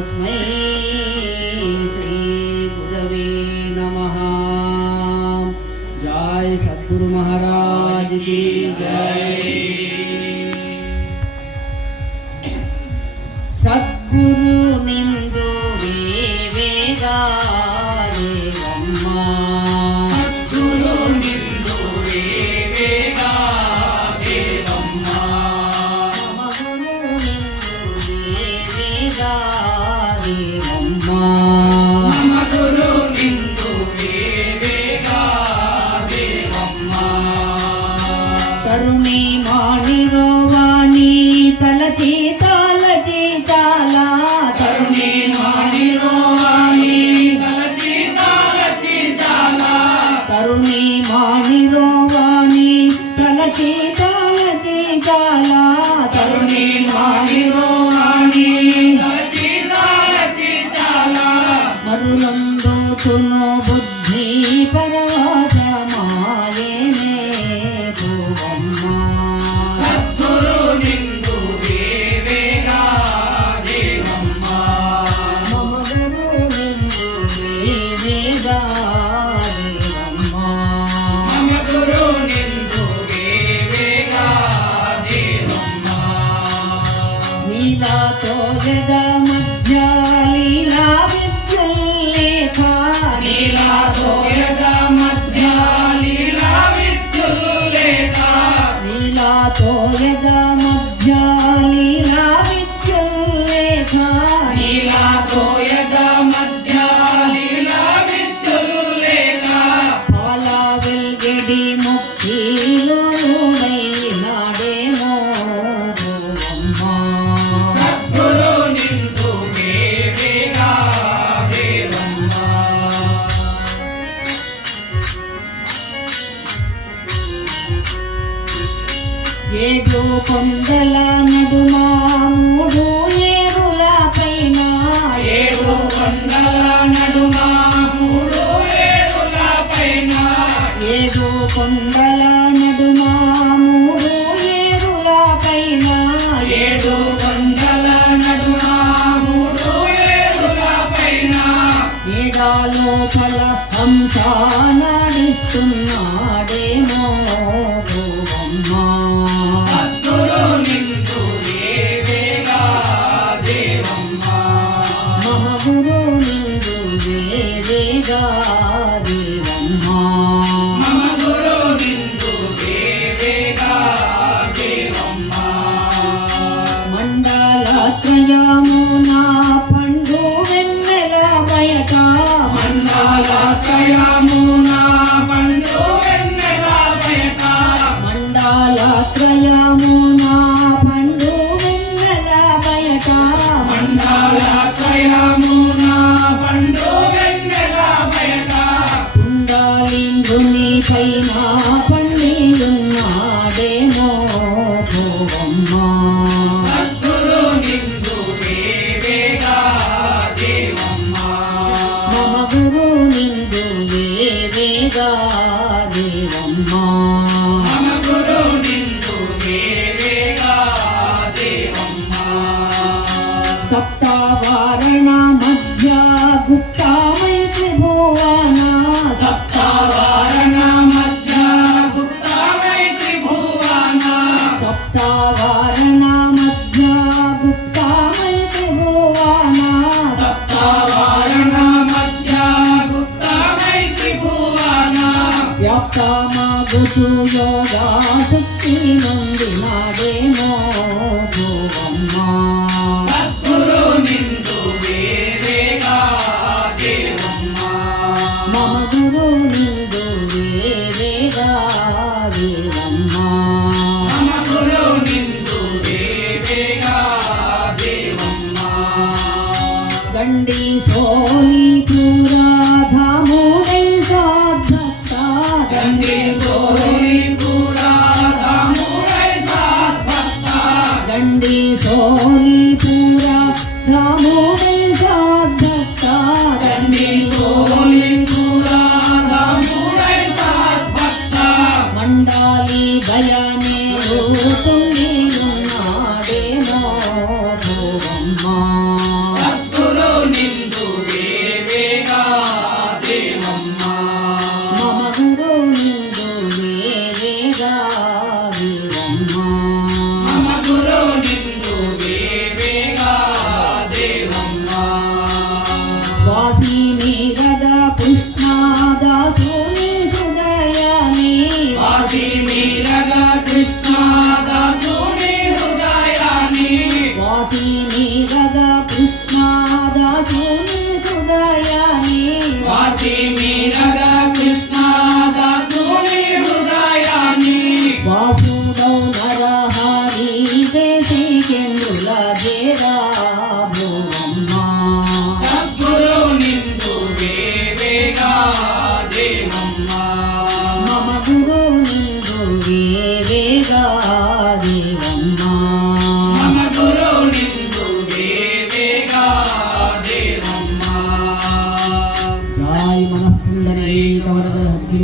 स्मै श्रीगुरवे नमः। जय सद्गुरु महाराज के जय। सद्गुरुनिन्दु देवेदा देवम्ब கருணே மா కొండల నడుమ మూడు ఏరుల పైన. ఏడు కొండల నడుమ మూడు ఏరుల పైన. ఏడు కొండల నడుమ మూడు ఏరుల పైన. ఏడు కొండల నడుమ మూడు ఏరుల పైన. ఏడా లోపల హంస నాడిస్తున్నాడేమో పైన భువమ్మ నిందు దేవేగా దేవమ్మ. మమ గురు నిందు వేవేగా దేవమ్మ. వ్యాప్తమగుచు యోగాశక్తి నుండి నాడేమో భువమ్మ. సద్గురు నిందు దేవేగా దేవమ్మ. మమ గురు నిందు వేవేగా దేవమ్మ. మమ గురు నిందు దేవమ్మ பண்டாலி பயானி కృష్ణాదాసుని హృదయాన్ని వాసి మీరగ కృష్ణాదాసుని హృదయాన్ని వాసునౌ నరహాని దేశికేంద్రుల